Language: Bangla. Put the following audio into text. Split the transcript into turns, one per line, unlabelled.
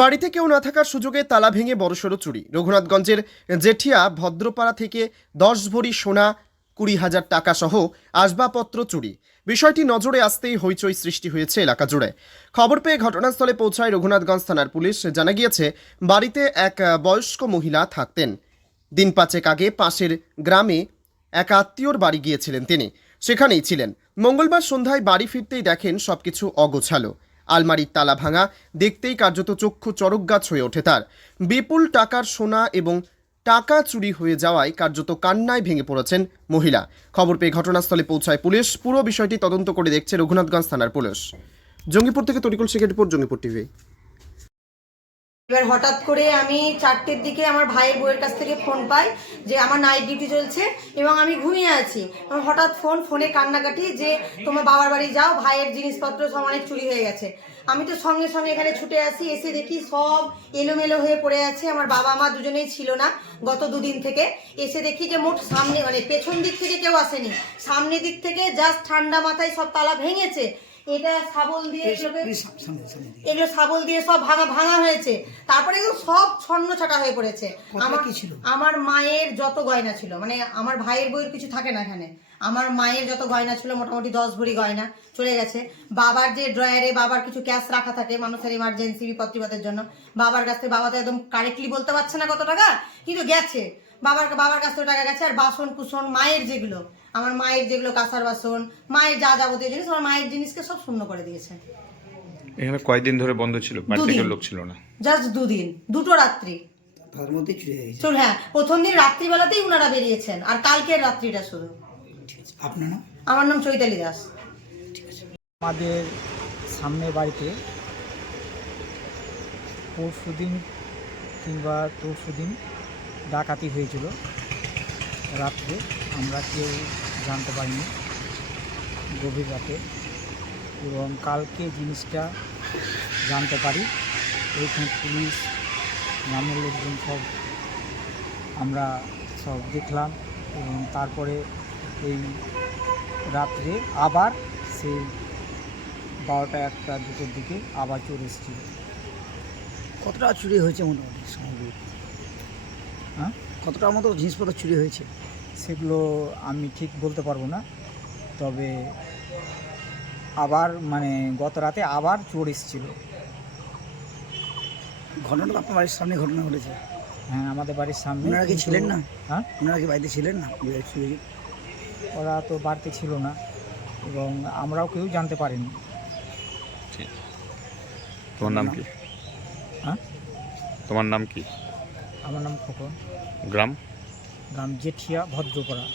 বাড়িতে কেউ না থাকার সুযোগে তালা ভেঙে বড়সড় চুরি। রঘুনাথগঞ্জের জেঠিয়া ভদ্রপাড়া থেকে দশ ভরি সোনা, কুড়ি হাজার টাকা সহ আসবাবপত্র চুরি। বিষয়টি নজরে আসতেই হইচই সৃষ্টি হয়েছে এলাকা জুড়ে। খবর পেয়ে ঘটনাস্থলে পৌঁছায় রঘুনাথগঞ্জ থানার পুলিশ। জানা গিয়েছে, বাড়িতে এক বয়স্ক মহিলা থাকতেন। দিন পাঁচেক আগে পাশের গ্রামে এক আত্মীয়র বাড়ি গিয়েছিলেন তিনি। সেখানেই ছিলেন। মঙ্গলবার সন্ধ্যায় বাড়ি ফিরতেই দেখেন সবকিছু অগোছালো। আলমারির তালা ভাঙা, দেখতেই কার্যত চক্ষু চরক গাছ হয়ে ওঠে তার। বিপুল টাকার সোনা এবং টাকা চুরি হয়ে যাওয়ায় কার্যত কান্নায় ভেঙে পড়েছেন মহিলা। খবর পেয়ে ঘটনাস্থলে পৌঁছায় পুলিশ। পুরো বিষয়টি তদন্ত করে দেখছে রঘুনাথগঞ্জ থানার পুলিশ। জঙ্গিপুর থেকে তরিকুল শেখের রিপোর্ট, জঙ্গিপুর টিভি।
এবার হঠাৎ করে আমি চারটের দিকে আমার ভাইয়ের বউয়ের কাছ থেকে ফোন পাই যে আমার নাইট ডিউটি চলছে এবং আমি ঘুমিয়ে আছি। আমার হঠাৎ ফোন ফোনে কান্নাকাটি যে তোমার বাবার বাড়ি যাও, ভাইয়ের জিনিসপত্র সব অনেক চুরি হয়ে গেছে। আমি তো সঙ্গে সঙ্গে এখানে ছুটে আসি, এসে দেখি সব এলোমেলো হয়ে পড়ে আছে। আমার বাবা মা দুজনেই ছিল না গত দুদিন থেকে। এসে দেখি যে মোট সামনে মানে পেছন দিক থেকে কেউ আসেনি। সামনে দিক থেকে জাস্ট ঠান্ডা মাথায় সব তালা ভেঙেছে। এটা শাবল দিয়ে এগুলোকে এগুলো শাবল দিয়ে সব ভাঙা ভাঙা হয়েছে। তারপরে এগুলো সব ছন্ন ছাটা হয়ে পড়েছে। আমার
কি ছিল?
আমার মায়ের যত গয়না ছিল মানে আমার ভাইয়ের বইয়ের কিছু থাকে না এখানে। আমার মায়ের যত গয়না ছিল মোটামুটি দশ ভরি গয়না চলে গেছে। বাবার যে ড্রয়ারে বাবার কিছু ক্যাশ রাখা থাকে মানুষের ইমার্জেন্সি বিপত্তিপাতের জন্য বাবার কাছ থেকে বাবা তো একদম কারেক্টলি বলতে পারছে না কত টাকা কিন্তু গেছে। বাবার বাবার কাছ থেকে টাকা গেছে আর বাসন কুসন মায়ের যেগুলো আমার মায়ের যেগুলো কাঁসার বাসন মায়ের যা যাবতীয় জিনিস আমার মায়ের জিনিসকে সব শূন্য করে দিয়েছে।
এখানে কয়দিন ধরে বন্ধ ছিল? বাড়িতে লোক ছিল না।
জাস্ট দুদিন দুটো রাত্রি।
তার মধ্যে চুরি হয়ে গেছে।
চল হ্যাঁ প্রথম দিন রাত্রিবেলাতেই উনারা বেরিয়েছেন আর কালকের রাত্রিটা শুধু।
ঠিক আছে আপনার নাম?
আমার নাম চৈতালি দাস।
আমাদের সামনে বাড়িতে পরশু দিন কিংবা তরশু দিন ডাকাতি হয়েছিল রাত্রে, আমরা কেউ জানতে পারিনি গভীর রাতে। এবং কালকে জিনিসটা জানতে পারি ওইখানে পুলিশ, গ্রামের লোকজন সব আমরা সব দেখলাম এবং তারপরে এই রাত্রে আবার সেই বারোটা একটা দুটোর দিকে আবার চলে এসেছিল।
কতটা চুরি হয়েছে মোটামুটি? সামগ্রিক
হ্যাঁ?
কতটার মতো জিনিসপত্র চুরি হয়েছে
সেগুলো আমি ঠিক বলতে পারব না। তবে আবার মানে গত রাতে আবার চোর এসেছিল।
ঘটনাটা আপনার বাড়ির সামনে ঘটনা ঘটেছে?
হ্যাঁ আমাদের বাড়ির সামনে।
ওনারা কি ছিলেন না?
হ্যাঁ?
ওনারা কি বাড়িতে ছিলেন না? চুরি
ওরা তো বাড়িতে ছিল না এবং আমরাও কেউ জানতে পারিনি।
তোমার নাম কি?
হ্যাঁ?
তোমার নাম কি?
আমার নাম খোকন।
গ্রাম?
গ্রাম জেঠিয়া ভদ্রপাড়া।